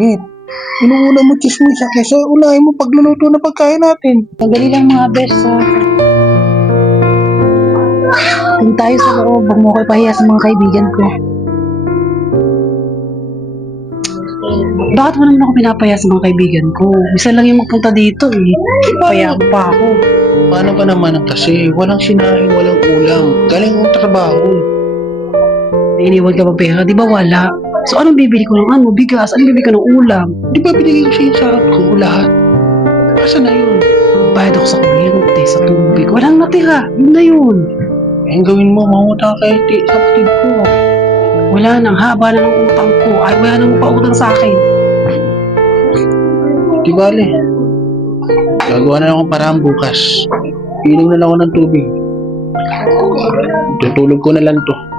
mainit. Inuuna mo chismisa kaysa unahin mo pagluluto na pagkain natin. Madali lang mga bes. Kung tayo sa loob, huwag mo ko ipahiya sa mga kaibigan ko. Bakit mo naman ako pinapahiya sa mga kaibigan ko? Isa lang yung magpunta dito eh. Pahiya mo pa ako. Paano ka naman kasi walang sinaing, walang ulam. Galing mong trabaho. Iniwan ka pa pera, di ba wala? So anong bibili ko ng bigas? Anong bibili ko ng ulam? Di ba binigay ko siya yung sahod ko lahat? Asa na yun? Bayad ako sa kuryente, sa tubig. Walang natira. Yun na yun. Ang gawin mo, mamuta kay kapatid ko. Wala nang haba na ng utang ko. Ay, wala nang pautang sa akin. Di bale. Gagawa na lang akong paraan bukas. Inom na lang ako ng tubig. Tutulog ko na lang to.